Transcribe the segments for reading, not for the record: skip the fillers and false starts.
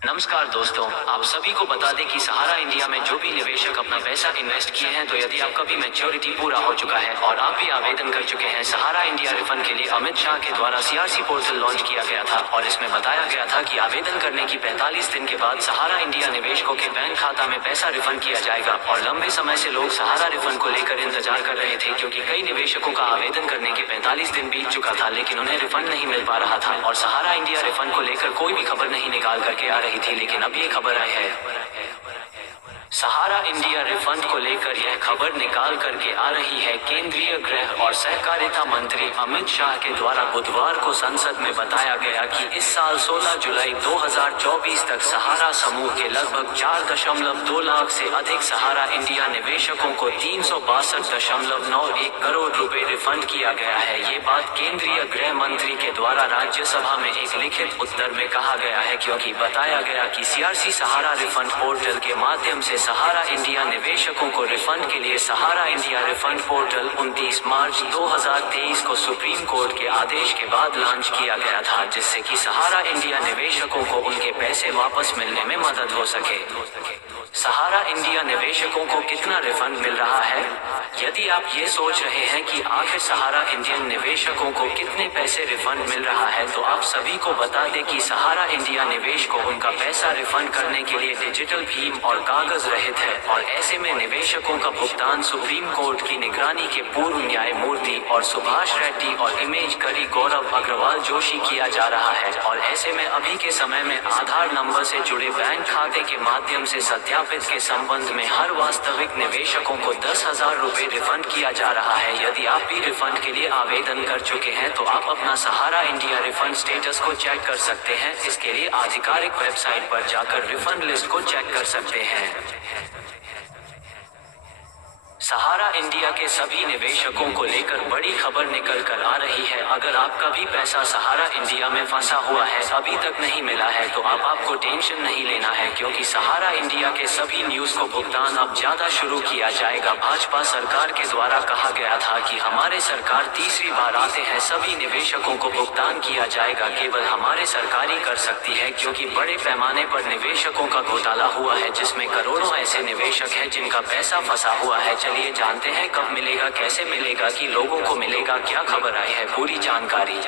नमस्कार दोस्तों, आप सभी को बता दें कि सहारा इंडिया में जो भी निवेशक अपना पैसा इन्वेस्ट किए हैं, तो यदि आपका भी मैच्योरिटी पूरा हो चुका है और आप भी आवेदन कर चुके हैं सहारा इंडिया रिफंड के लिए, अमित शाह के द्वारा सीआरसी पोर्टल लॉन्च किया गया था और इसमें बताया गया था कि आवेदन करने की 45 दिन के बाद सहारा इंडिया निवेशकों के बैंक खाता में पैसा रिफंड किया जाएगा। और लंबे समय से लोग सहारा रिफंड को लेकर इंतजार कर रहे थे, क्योंकि कई निवेशकों का आवेदन करने के 45 दिन बीत चुका था, लेकिन उन्हें रिफंड नहीं मिल पा रहा था और सहारा इंडिया रिफंड को लेकर कोई भी खबर नहीं निकाल करके आ रही थी। लेकिन अब ये खबर आई है, सहारा इंडिया रिफंड को लेकर यह खबर निकाल करके आ रही है। केंद्रीय गृह और सहकारिता मंत्री अमित शाह के द्वारा बुधवार को संसद में बताया गया कि इस साल 16 जुलाई 2024 तक सहारा समूह के लगभग 4.2 लाख से अधिक सहारा इंडिया निवेशकों को 362.91 करोड़ रुपए रिफंड किया गया है। ये बात केंद्रीय गृह मंत्री के द्वारा राज्यसभा में एक लिखित उत्तर में कहा गया है, क्योंकि बताया गया कि सीआरसी सहारा रिफंड पोर्टल के माध्यम से सहारा इंडिया निवेशकों को रिफंड के लिए सहारा इंडिया रिफंड पोर्टल 29 मार्च 2023 को सुप्रीम कोर्ट के आदेश के बाद लॉन्च किया गया था, जिससे कि सहारा इंडिया निवेशकों को उनके पैसे वापस मिलने में मदद हो सके। सहारा इंडिया निवेशकों को कितना रिफंड मिल रहा है? यदि आप ये सोच रहे हैं कि आखिर सहारा इंडियन निवेशकों को कितने पैसे रिफंड मिल रहा है, तो आप सभी को बता दें कि सहारा इंडिया निवेश को उनका पैसा रिफंड करने के लिए डिजिटल भीम और कागज रहित है और ऐसे में निवेशकों का भुगतान सुप्रीम कोर्ट की निगरानी के पूर्व न्यायमूर्ति और सुभाष रेड्डी और इमेज करी गौरव अग्रवाल जोशी किया जा रहा है। और ऐसे में अभी के समय में आधार नंबर से जुड़े बैंक खाते के माध्यम से सत्यापित के संबंध में हर वास्तविक निवेशकों को 10,000 रुपए रिफंड किया जा रहा है। यदि आप भी रिफंड के लिए आवेदन कर चुके हैं, तो आप अपना सहारा इंडिया रिफंड स्टेटस को चेक कर सकते हैं। इसके लिए आधिकारिक वेबसाइट पर जाकर रिफंड लिस्ट को चेक कर सकते हैं। सहारा इंडिया के सभी निवेशकों को लेकर बड़ी खबर निकल कर आ रही है। अगर आपका भी पैसा सहारा इंडिया में फंसा हुआ है, अभी तक नहीं मिला है, तो आपको टेंशन नहीं लेना है, क्योंकि सहारा इंडिया के सभी न्यूज को भुगतान अब ज्यादा शुरू किया जाएगा। भाजपा सरकार के द्वारा कहा गया था कि हमारे सरकार तीसरी बार आते हैं, सभी निवेशकों को भुगतान किया जाएगा, केवल हमारे सरकार ही कर सकती है, क्योंकि बड़े पैमाने पर निवेशकों का घोटाला हुआ है, जिसमें करोड़ों ऐसे निवेशक हैं जिनका पैसा फंसा हुआ है। चलिए जानते हैं कब मिलेगा, कैसे मिलेगा, कि लोगों को मिलेगा, क्या खबर आई है, पूरी जानकारी।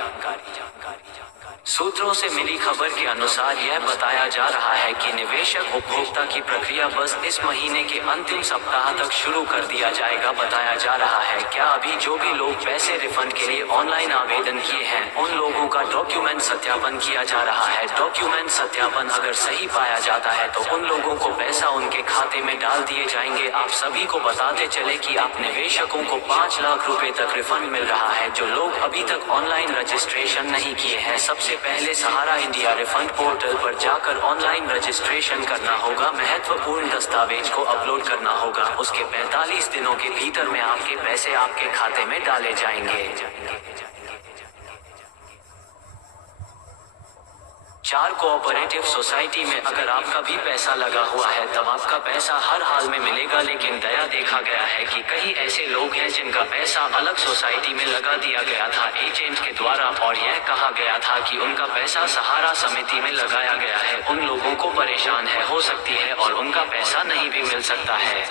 सूत्रों से मिली खबर के अनुसार यह बताया जा रहा है कि निवेशक उपभोक्ता की प्रक्रिया बस इस महीने के अंतिम सप्ताह तक शुरू कर दिया जाएगा। बताया जा रहा है क्या अभी जो भी लोग पैसे रिफंड के लिए ऑनलाइन आवेदन किए हैं, उन लोगों का डॉक्यूमेंट सत्यापन किया जा रहा है। डॉक्यूमेंट सत्यापन अगर सही पाया जाता है तो उन लोगों को पैसा उनके खाते में डाल दिए जाएंगे। आप सभी को बताते चले कि आप निवेशकों को 5 लाख रुपए तक रिफंड मिल रहा है। जो लोग अभी तक ऑनलाइन रजिस्ट्रेशन नहीं किए हैं, सबसे पहले सहारा इंडिया रिफंड पोर्टल पर जाकर ऑनलाइन रजिस्ट्रेशन करना होगा। महत्वपूर्ण दस्तावेज को अपलोड करना होगा। उसके 45 दिनों के भीतर में आपके पैसे आपके खाते में डाले जाएंगे। 4 कोऑपरेटिव सोसाइटी में अगर आपका भी पैसा लगा हुआ है, तब आपका पैसा हर हाल में मिलेगा। लेकिन दया देखा गया है कि कई ऐसे लोग हैं जिनका पैसा अलग सोसाइटी में लगा दिया गया था एजेंट के द्वारा, और यह कहा गया था कि उनका पैसा सहारा समिति में लगाया गया है। उन लोगों को परेशान हो सकती है और उनका पैसा नहीं भी मिल सकता है।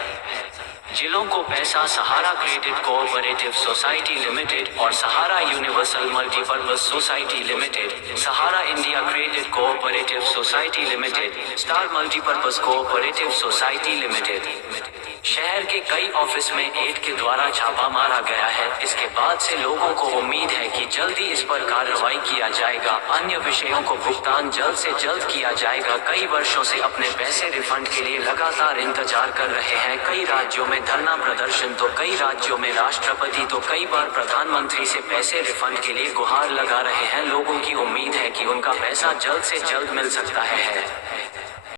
जिलों को पैसा Sahara credit cooperative society limited और Sahara universal multipurpose society limited, Sahara India credit cooperative society limited, star multipurpose cooperative society limited. शहर के कई ऑफिस में एड के द्वारा छापा मारा गया है। इसके बाद से लोगों को उम्मीद है कि जल्दी इस पर कार्रवाई किया जाएगा। अन्य विषयों को भुगतान जल्द से जल्द किया जाएगा। कई वर्षों से अपने पैसे रिफंड के लिए लगातार इंतजार कर रहे हैं। कई राज्यों में धरना प्रदर्शन, तो कई राज्यों में राष्ट्रपति, तो कई बार प्रधानमंत्री से पैसे रिफंड के लिए गुहार लगा रहे हैं। लोगों की उम्मीद है कि उनका पैसा जल्द से जल्द मिल सकता है।